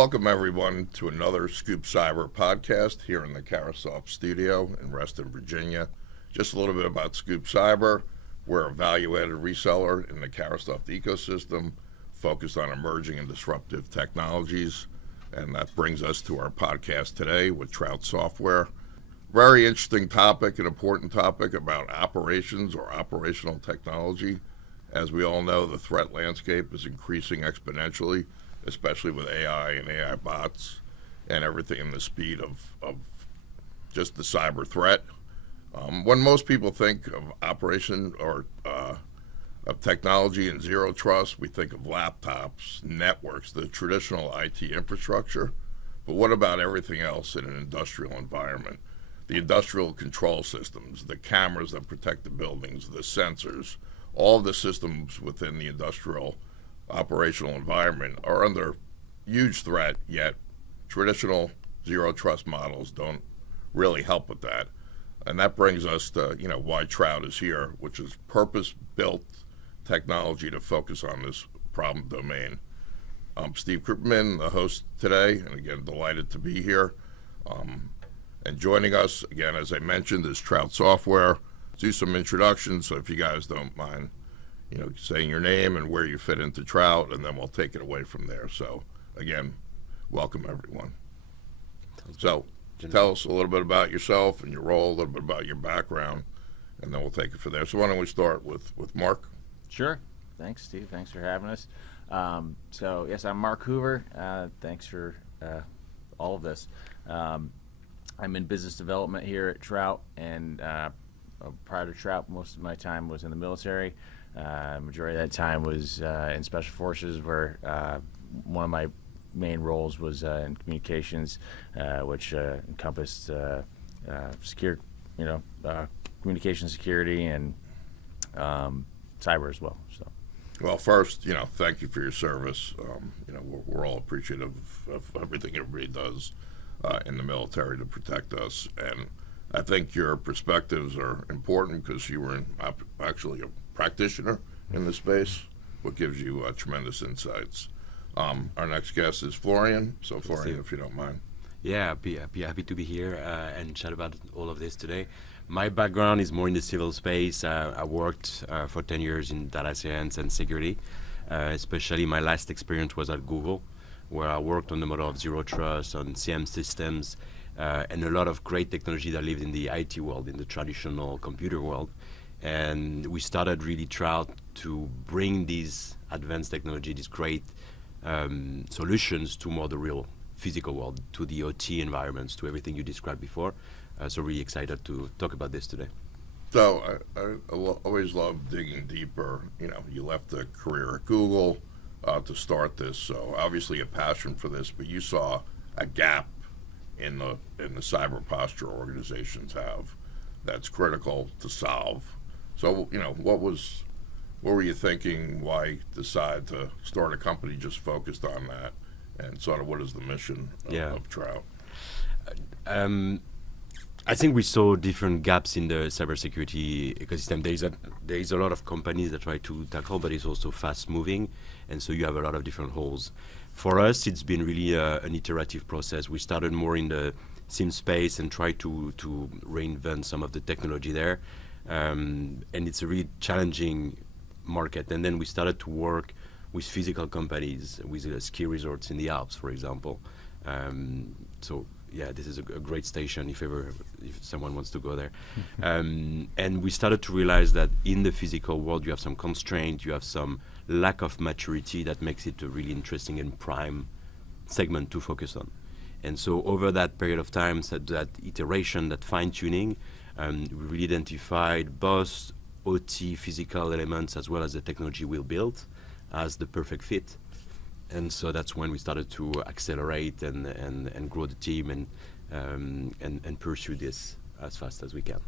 Welcome, everyone, to another Scoop Cyber podcast here in the Carahsoft studio in Reston, Virginia. Just a little bit about Scoop Cyber. We're a value-added reseller in the Carahsoft ecosystem, focused on emerging and disruptive technologies. And that brings us to our podcast today with Trout Software. Very interesting topic, an important topic about operations or operational technology. As we all know, the threat landscape is increasing exponentially, especially with AI and AI bots and everything in the speed of just the cyber threat. When most people think of operation or of technology and zero trust, we think of laptops, networks, the traditional IT infrastructure. But what about everything else in an industrial environment? The industrial control systems, the cameras that protect the buildings, the sensors, all of the systems within the industrial operational environment are under huge threat, yet traditional zero trust models don't really help with that. And that brings us to, why Trout is here, which is purpose-built technology to focus on this problem domain. I'm Steve Krupman, the host today, and again, delighted to be here. And joining us, again, as I mentioned, is Trout Software. Do some introductions, so if you guys don't mind, saying your name and where you fit into Trout, and then we'll take it away from there. So, again, welcome everyone. So, tell us a little bit about yourself and your role, a little bit about your background, and then we'll take it from there. So why don't we start with Mark? Sure. Thanks, Steve. Thanks for having us. Yes, I'm Mark Hoover. Thanks for all of this. I'm in business development here at Trout, and prior to Trout, most of my time was in the military. Majority of that time was in Special Forces, where one of my main roles was in communications, which encompassed secure, communication security and cyber as well. So, well, first, thank you for your service. We're all appreciative of everything everybody does in the military to protect us, and I think your perspectives are important because you were actually a practitioner in the space, what gives you tremendous insights. Our next guest is Florian. So, Florian, if you don't mind. Yeah, be happy to be here and chat about all of this today. My background is more in the civil space. I worked for 10 years in data science and security. Especially my last experience was at Google, where I worked on the model of zero trust, on CM systems, and a lot of great technology that lived in the IT world, in the traditional computer world. And we started really Trout to bring these advanced technology, these great solutions to more the real physical world, to the OT environments, to everything you described before. So really excited to talk about this today. So I always love digging deeper. You left a career at Google to start this, so obviously a passion for this, but you saw a gap in the cyber posture organizations have that's critical to solve. So, what were you thinking? Why decide to start a company just focused on that? And sort of what is the mission of Trout? I think we saw different gaps in the cybersecurity ecosystem. There is a lot of companies that try to tackle, but it's also fast moving, and so you have a lot of different holes. For us, it's been really an iterative process. We started more in the SIM space and tried to reinvent some of the technology there. And it's a really challenging market. And then we started to work with physical companies, with ski resorts in the Alps, for example. This is a great station if someone wants to go there. And we started to realize that in the physical world, you have some constraint, you have some lack of maturity that makes it a really interesting and prime segment to focus on. And so over that period of time, that iteration, that fine-tuning, we really identified both OT physical elements as well as the technology we built as the perfect fit. And so that's when we started to accelerate and grow the team and pursue this as fast as we can.